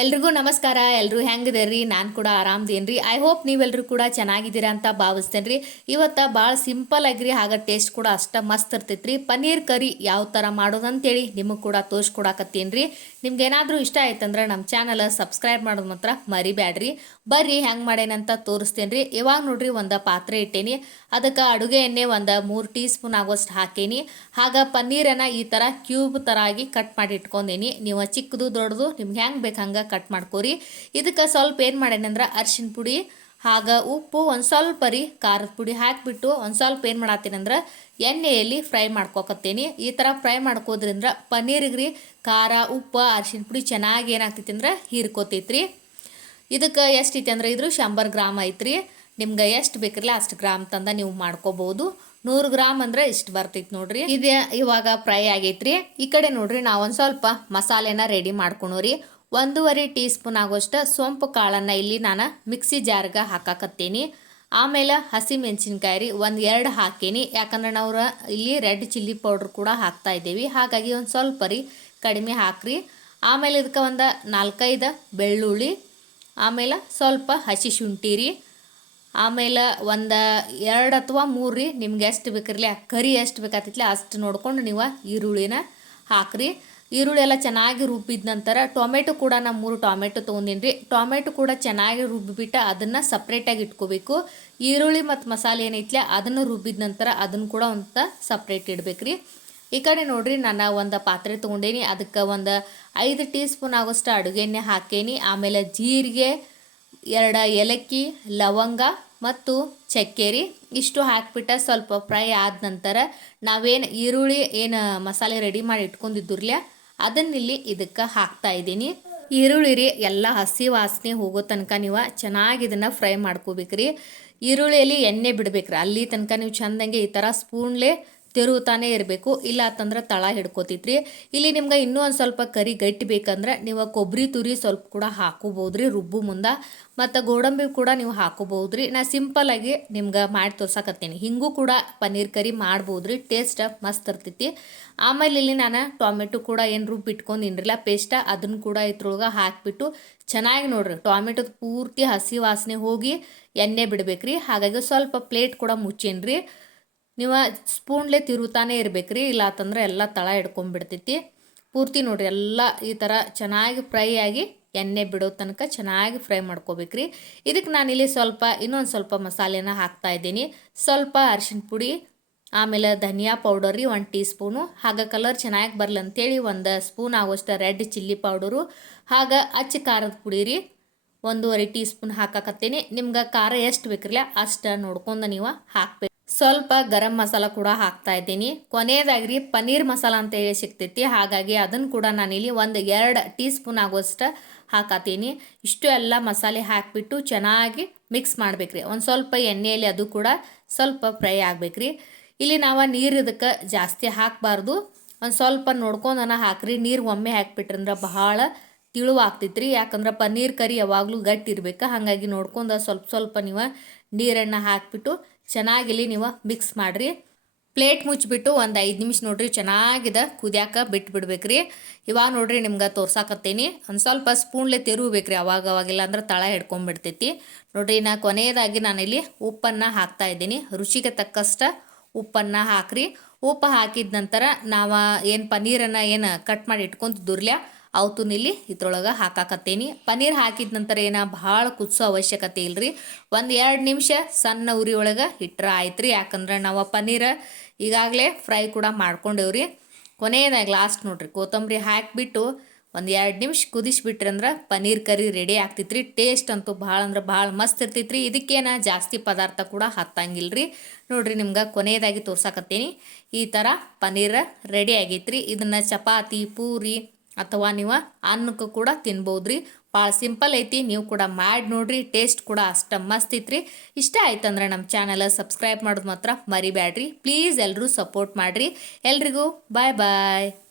ಎಲ್ರಿಗೂ ನಮಸ್ಕಾರ ಎಲ್ಲರೂ ಹೆಂಗಿದೇರಿ? ನಾನು ಕೂಡ ಆರಾಮದೇನ್ರಿ. ಐ ಹೋಪ್ ನೀವೆಲ್ಲರೂ ಕೂಡ ಚೆನ್ನಾಗಿದ್ದೀರಾ ಅಂತ ಭಾವಿಸ್ತೇನೆ ರೀ ಇವತ್ತು ಭಾಳ ಸಿಂಪಲ್ ಆಗಿರಿ ಹಾಗೆ ಟೇಸ್ಟ್ ಕೂಡ ಅಷ್ಟ ಮಸ್ತ್ ಇರ್ತೈತೆ ರೀ ಪನ್ನೀರ್ ಕರಿ ಯಾವ ಥರ ಮಾಡೋದಂತೇಳಿ ನಿಮಗೆ ಕೂಡ ತೋರಿಸ್ಕೊಡಕತ್ತೀನಿ ರೀ ನಿಮ್ಗೆ ಏನಾದರೂ ಇಷ್ಟ ಆಯ್ತಂದ್ರೆ ನಮ್ಮ ಚಾನಲ್ ಸಬ್ಸ್ಕ್ರೈಬ್ ಮಾಡೋದು ಮಾತ್ರ ಮರಿಬ್ಯಾಡ್ರಿ. ಬರ್ರಿ, ಹೆಂಗೆ ಮಾಡೇನಂತ ತೋರಿಸ್ತೇನೆ ರೀ ಇವಾಗ ನೋಡ್ರಿ ಒಂದು ಪಾತ್ರೆ ಇಟ್ಟೇನಿ. ಅದಕ್ಕೆ ಅಡುಗೆ ಎಣ್ಣೆ ಒಂದು ಮೂರು ಟೀ ಸ್ಪೂನ್ ಆಗೋಷ್ಟು ಹಾಕೇನಿ. ಹಾಗೆ ಪನ್ನೀರನ್ನು ಈ ಥರ ಕ್ಯೂಬ್ ಥರ ಆಗಿ ಕಟ್ ಮಾಡಿ ಇಟ್ಕೊಂಡೇನಿ. ನೀವು ಚಿಕ್ಕದು ದೊಡ್ಡದು ನಿಮ್ಗೆ ಹೆಂಗೆ ಬೇಕು ಹಂಗೆ ಕಟ್ ಮಾಡ್ಕೋರಿ. ಇದಕ್ಕೆ ಸ್ವಲ್ಪ ಏನು ಮಾಡೇನಂದ್ರೆ ಅರ್ಶಿನ ಪುಡಿ, ಹಾಗ, ಉಪ್ಪು, ಒಂದು ಸ್ವಲ್ಪ ರೀ ಖಾರದ ಪುಡಿ ಹಾಕಿಬಿಟ್ಟು ಒಂದು ಸ್ವಲ್ಪ ಏನು ಮಾಡತ್ತೀನಂದ್ರೆ ಎಣ್ಣೆಯಲ್ಲಿ ಫ್ರೈ ಮಾಡ್ಕೊಕತ್ತೀನಿ. ಈ ಥರ ಫ್ರೈ ಮಾಡ್ಕೋದ್ರಿಂದ ಪನ್ನೀರಿಗೆ ರೀ ಖಾರ, ಉಪ್ಪು ಅರ್ಶಿನ ಪುಡಿ ಚೆನ್ನಾಗಿ ಏನಾಗ್ತೈತಿ ಅಂದ್ರೆ ಹೀರ್ಕೋತೈತ್ರಿ. ಇದಕ್ಕೆ ಎಷ್ಟು ಐತಿ ಅಂದ್ರೆ ಇದ್ರ ಶಂಬರ್ ಗ್ರಾಮ್ ಐತ್ರಿ. ನಿಮ್ಗೆ ಎಷ್ಟು ಬೇಕಿರಲ್ಲ ಅಷ್ಟು ಗ್ರಾಮ್ ತಂದ ನೀವು ಮಾಡ್ಕೋಬಹುದು. ನೂರು ಗ್ರಾಮ್ ಅಂದ್ರೆ ಇಷ್ಟು ಬರ್ತೈತಿ ನೋಡ್ರಿ. ಇದು ಇವಾಗ ಫ್ರೈ ಆಗೈತ್ರಿ. ಈ ಕಡೆ ನೋಡ್ರಿ ನಾವು ಒಂದು ಸ್ವಲ್ಪ ಮಸಾಲೆನ ರೆಡಿ ಮಾಡ್ಕೊಳೋರಿ ಒಂದೂವರೆ ಟೀ ಸ್ಪೂನ್ ಆಗೋಷ್ಟು ಸೊಂಪು ಕಾಳನ್ನು ಇಲ್ಲಿ ನಾನು ಮಿಕ್ಸಿ ಜಾರ್ಗೆ ಹಾಕಾಕತ್ತೀನಿ. ಆಮೇಲೆ ಹಸಿ ಮೆಣಸಿನ್ಕಾಯಿ ರೀ ಒಂದು ಎರಡು ಹಾಕೀನಿ. ಯಾಕಂದ್ರೆ ನಾವು ಇಲ್ಲಿ ರೆಡ್ ಚಿಲ್ಲಿ ಪೌಡ್ರ್ ಕೂಡ ಹಾಕ್ತಾ ಇದ್ದೀವಿ. ಹಾಗಾಗಿ ಒಂದು ಸ್ವಲ್ಪ ರೀ ಕಡಿಮೆ ಹಾಕ್ರಿ. ಆಮೇಲೆ ಇದಕ್ಕೆ ಒಂದು ನಾಲ್ಕೈದು ಬೆಳ್ಳುಳ್ಳಿ, ಆಮೇಲೆ ಸ್ವಲ್ಪ ಹಸಿ ಶುಂಠಿ ರೀ. ಆಮೇಲೆ ಒಂದು ಎರಡು ಅಥವಾ ಮೂರು ರೀ. ನಿಮ್ಗೆ ಎಷ್ಟು ಬೇಕಿರಲಿ, ಕರಿ ಎಷ್ಟು ಬೇಕಾತಿತ್ಲಿ ಅಷ್ಟು ನೋಡ್ಕೊಂಡು ನೀವು ಈರುಳ್ಳಿನ ಹಾಕ್ರಿ. ಈರುಳ್ಳಿ ಎಲ್ಲ ಚೆನ್ನಾಗಿ ರುಬ್ಬಿದ ನಂತರ ಟೊಮೆಟೊ ಕೂಡ ನಾನು ಮೂರು ಟೊಮೆಟೊ ತೊಗೊಂಡಿನಿ ರೀ ಟೊಮೆಟೊ ಕೂಡ ಚೆನ್ನಾಗಿ ರುಬ್ಬಿಬಿಟ್ಟು ಅದನ್ನು ಸಪ್ರೇಟಾಗಿ ಇಟ್ಕೋಬೇಕು. ಈರುಳ್ಳಿ ಮತ್ತು ಮಸಾಲೆ ಏನೈತ್ಲೆ ಅದನ್ನು ರುಬ್ಬಿದ ನಂತರ ಅದನ್ನು ಕೂಡ ಅಂತ ಸಪ್ರೇಟ್ ಇಡಬೇಕು ರೀ ಈ ಕಡೆ ನೋಡಿರಿ ನಾನು ಒಂದು ಪಾತ್ರೆ ತೊಗೊಂಡೇನಿ. ಅದಕ್ಕೆ ಒಂದು ಐದು ಟೀ ಸ್ಪೂನ್ ಆಗೋಷ್ಟು ಅಡುಗೆ ಎಣ್ಣೆ ಹಾಕೇನಿ. ಆಮೇಲೆ ಜೀರಿಗೆ, ಎರಡು ಏಲಕ್ಕಿ, ಲವಂಗ ಮತ್ತು ಚಕ್ಕೆ ರೀ ಇಷ್ಟು ಹಾಕ್ಬಿಟ್ಟು ಸ್ವಲ್ಪ ಫ್ರೈ ಆದ ನಂತರ ನಾವೇನು ಈರುಳ್ಳಿ ಏನು ಮಸಾಲೆ ರೆಡಿ ಮಾಡಿ ಇಟ್ಕೊಂಡಿದ್ದುರ್ಲ್ಯ ಅದನ್ನಿಲ್ಲಿ ಇದಕ್ಕೆ ಹಾಕ್ತಾ ಇದ್ದೀನಿ. ಈರುಳ್ಳಿ ರೀ ಎಲ್ಲ ಹಸಿ ವಾಸನೆ ಹೋಗೋ ತನಕ ನೀವು ಚೆನ್ನಾಗಿ ಇದನ್ನು ಫ್ರೈ ಮಾಡ್ಕೋಬೇಕ್ರಿ. ಈರುಳ್ಳಿಯಲ್ಲಿ ಎಣ್ಣೆ ಬಿಡ್ಬೇಕ್ರಿ. ಅಲ್ಲಿ ತನಕ ನೀವು ಚೆಂದಂಗೆ ಈ ಥರ ಸ್ಪೂನ್ಲೆ ತಿರುಗುತ್ತಾನೆ ಇರಬೇಕು. ಇಲ್ಲ ಅಂತಂದ್ರೆ ತಳ ಹಿಡ್ಕೋತೈತ್ರಿ ಇಲ್ಲಿ ನಿಮ್ಗೆ ಇನ್ನೂ ಒಂದು ಸ್ವಲ್ಪ ಕರಿ ಗಟ್ಟಿ ಬೇಕಂದ್ರೆ ನೀವು ಕೊಬ್ಬರಿ ತುರಿ ಸ್ವಲ್ಪ ಕೂಡ ಹಾಕೋಬೋದ್ರಿ ರುಬ್ಬು ಮುಂದೆ. ಮತ್ತು ಗೋಡಂಬಿ ಕೂಡ ನೀವು ಹಾಕೋಬೋದ್ರಿ. ನಾ ಸಿಂಪಲಾಗಿ ನಿಮ್ಗೆ ಮಾಡಿ ತೋರ್ಸಕತ್ತೀನಿ. ಹಿಂಗೂ ಕೂಡ ಪನ್ನೀರ್ ಕರಿ ಮಾಡ್ಬೋದ್ರಿ. ಟೇಸ್ಟ್ ಮಸ್ತ್ ಇರ್ತೈತಿ. ಆಮೇಲೆ ಇಲ್ಲಿ ನಾನು ಟೊಮೆಟೊ ಕೂಡ ಏನು ರುಬ್ಬಿಟ್ಕೊಂಡಿನ್ರಿಲ್ಲ ಪೇಸ್ಟ ಅದನ್ನು ಕೂಡ ಇದ್ರೊಳಗೆ ಹಾಕಿಬಿಟ್ಟು ಚೆನ್ನಾಗಿ ನೋಡ್ರಿ. ಟೊಮೆಟೊದ ಪೂರ್ತಿ ಹಸಿ ವಾಸನೆ ಹೋಗಿ ಎಣ್ಣೆ ಬಿಡ್ಬೇಕ್ರಿ. ಹಾಗಾಗಿ ಸ್ವಲ್ಪ ಪ್ಲೇಟ್ ಕೂಡ ಮುಚ್ಚೇನ್ರಿ. ನೀವು ಸ್ಪೂನ್ಲೆ ತಿರುತಾನೆ ಇರ್ಬೇಕ್ರಿ ಇಲ್ಲ ಅಂತಂದ್ರೆ ಎಲ್ಲ ತಳ ಹಿಡ್ಕೊಂಡ್ಬಿಡ್ತೈತಿ ಪೂರ್ತಿ ನೋಡಿರಿ ಎಲ್ಲ ಈ ಥರ ಚೆನ್ನಾಗಿ ಫ್ರೈ ಆಗಿ ಎಣ್ಣೆ ಬಿಡೋ ತನಕ ಚೆನ್ನಾಗಿ ಫ್ರೈ ಮಾಡ್ಕೋಬೇಕ್ರಿ. ಇದಕ್ಕೆ ನಾನಿಲ್ಲಿ ಸ್ವಲ್ಪ, ಇನ್ನೊಂದು ಸ್ವಲ್ಪ ಮಸಾಲೆನ ಹಾಕ್ತಾ ಇದ್ದೀನಿ. ಸ್ವಲ್ಪ ಅರಿಶಿನ ಪುಡಿ, ಆಮೇಲೆ ಧನಿಯಾ ಪೌಡರ್ ರೀ, ಒಂದು ಟೀ ಸ್ಪೂನು ಹಾಗೆ ಕಲರ್ ಚೆನ್ನಾಗಿ ಬರಲಿ ಅಂತೇಳಿ ಒಂದು ಸ್ಪೂನ್ ಆಗೋಷ್ಟು ರೆಡ್ ಚಿಲ್ಲಿ ಪೌಡರು. ಹಾಗೆ ಅಚ್ಚ ಖಾರದ ಪುಡಿ ರೀ, ಒಂದೂವರೆ ಟೀ ಸ್ಪೂನ್ ಹಾಕಾಕತ್ತೀನಿ. ನಿಮ್ಗೆ ಖಾರ ಎಷ್ಟು ಬೇಕ್ರಲ್ಲ ಅಷ್ಟು ನೋಡ್ಕೊಂಡು ನೀವು ಹಾಕ್ಬೇಕು. ಸ್ವಲ್ಪ ಗರಂ ಮಸಾಲ ಕೂಡ ಹಾಕ್ತಾ ಇದ್ದೀನಿ. ಕೊನೆಯದಾಗ್ರಿ ಪನ್ನೀರ್ ಮಸಾಲ ಅಂತ ಹೇಳಿ ಸಿಗ್ತೈತಿ. ಹಾಗಾಗಿ ಅದನ್ನು ಕೂಡ ನಾನಿಲ್ಲಿ ಒಂದು ಎರಡು ಟೀ ಸ್ಪೂನ್ ಆಗುವಷ್ಟು ಹಾಕತ್ತೀನಿ ಇಷ್ಟು ಎಲ್ಲ ಮಸಾಲೆ ಹಾಕಿಬಿಟ್ಟು ಚೆನ್ನಾಗಿ ಮಿಕ್ಸ್ ಮಾಡ್ಬೇಕ್ರಿ. ಒಂದು ಸ್ವಲ್ಪ ಎಣ್ಣೆಯಲ್ಲಿ ಅದು ಕೂಡ ಸ್ವಲ್ಪ ಫ್ರೈ ಆಗ್ಬೇಕ್ರಿ. ಇಲ್ಲಿ ನಾವು ನೀರು ಇದಕ್ಕೆ ಜಾಸ್ತಿ ಹಾಕಬಾರ್ದು. ಒಂದು ಸ್ವಲ್ಪ ನೋಡ್ಕೊಂಡನ ಹಾಕ್ರಿ. ನೀರು ಒಮ್ಮೆ ಹಾಕ್ಬಿಟ್ರಂದ್ರೆ ಬಹಳ ತಿಳುವಾಗ್ತೈತ್ರಿ. ಯಾಕಂದ್ರೆ ಪನ್ನೀರ್ ಕರಿ ಯಾವಾಗಲೂ ಗಟ್ಟಿ ಇರ್ಬೇಕು. ಹಾಗಾಗಿ ನೋಡ್ಕೊಂಡು ಸ್ವಲ್ಪ ಸ್ವಲ್ಪ ನೀವು ನೀರನ್ನು ಹಾಕಿಬಿಟ್ಟು ಚೆನ್ನಾಗಿಲ್ಲಿ ನೀವು ಮಿಕ್ಸ್ ಮಾಡಿರಿ. ಪ್ಲೇಟ್ ಮುಚ್ಚಿಬಿಟ್ಟು ಒಂದು ಐದು ನಿಮಿಷ ನೋಡ್ರಿ, ಚೆನ್ನಾಗಿದೆ ಕುದಿಯಾಕ ಬಿಟ್ಟು ಬಿಡ್ಬೇಕ್ರಿ ಇವಾಗ ನೋಡ್ರಿ ನಿಮ್ಗೆ ತೋರ್ಸಾಕತ್ತೀನಿ. ಒಂದು ಸ್ವಲ್ಪ ಸ್ಪೂನ್ಲೆ ತಿರುಗಬೇಕ್ರಿ ಅವಾಗ ಅವಾಗಿಲ್ಲ ಅಂದ್ರೆ ತಳ ಹಿಡ್ಕೊಂಡ್ಬಿಡ್ತೈತಿ ನೋಡ್ರಿ ನಾ ಕೊನೆಯದಾಗಿ ನಾನಿಲ್ಲಿ ಉಪ್ಪನ್ನು ಹಾಕ್ತಾ ಇದ್ದೀನಿ. ರುಚಿಗೆ ತಕ್ಕಷ್ಟು ಉಪ್ಪನ್ನು ಹಾಕ್ರಿ. ಉಪ್ಪು ಹಾಕಿದ ನಂತರ ನಾವು ಏನು ಪನ್ನೀರನ್ನು ಏನು ಕಟ್ ಮಾಡಿ ಇಟ್ಕೊಂತಿದ್ದುರ್ಲ್ಯ ಅವತ್ತುನ ಇಲ್ಲಿ ಇದ್ರೊಳಗೆ ಹಾಕಾಕತ್ತೇನಿ. ಪನ್ನೀರ್ ಹಾಕಿದ ನಂತರ ಏನ ಭಾಳ ಕುದಿಸೋ ಅವಶ್ಯಕತೆ ಇಲ್ರಿ. ಒಂದು ಎರಡು ನಿಮಿಷ ಸಣ್ಣ ಉರಿ ಒಳಗೆ ಇಟ್ಟರೆ ಆಯ್ತು ರೀ ಯಾಕಂದ್ರೆ ನಾವು ಪನ್ನೀರ ಈಗಾಗಲೇ ಫ್ರೈ ಕೂಡ ಮಾಡ್ಕೊಂಡೇವ್ರಿ. ಕೊನೆಯದಾಗಿ ಲಾಸ್ಟ್ ನೋಡ್ರಿ, ಕೊತ್ತಂಬರಿ ಹಾಕಿಬಿಟ್ಟು ಒಂದು ಎರಡು ನಿಮಿಷ ಕುದಿಸ್ಬಿಟ್ರಿ ಅಂದ್ರೆ ಪನ್ನೀರ್ ಕರಿ ರೆಡಿ ಆಗ್ತೈತ್ರಿ. ಟೇಸ್ಟ್ ಅಂತೂ ಭಾಳ ಅಂದ್ರೆ ಭಾಳ ಮಸ್ತ್ ಇರ್ತೈತ್ರಿ. ಇದಕ್ಕೇನ ಜಾಸ್ತಿ ಪದಾರ್ಥ ಕೂಡ ಹತ್ತಂಗಿಲ್ರಿ. ನೋಡ್ರಿ ನಿಮ್ಗೆ ಕೊನೆಯದಾಗಿ ತೋರ್ಸಾಕತ್ತೀನಿ. ಈ ಥರ ಪನ್ನೀರ ರೆಡಿ ಆಗೈತ್ರಿ. ಇದನ್ನು ಚಪಾತಿ, ಪೂರಿ ಅಥವಾ ನೀವು ಅನ್ನಕ್ಕೂ ಕೂಡ ತಿನ್ಬೋದ್ರಿ. ಭಾಳ ಸಿಂಪಲ್ ಐತಿ, ನೀವು ಕೂಡ ಮಾಡಿ ನೋಡ್ರಿ, ಟೇಸ್ಟ್ ಕೂಡ ಅಷ್ಟು ಮಸ್ತ್ ಐತ್ರಿ. ಇಷ್ಟ ಆಯ್ತಂದ್ರೆ ನಮ್ಮ ಚಾನಲ್ ಸಬ್ಸ್ಕ್ರೈಬ್ ಮಾಡೋದು ಮಾತ್ರ ಮರಿಬ್ಯಾಡ್ರಿ. ಪ್ಲೀಸ್ ಎಲ್ಲರೂ ಸಪೋರ್ಟ್ ಮಾಡಿರಿ. ಎಲ್ರಿಗೂ ಬಾಯ್ ಬಾಯ್.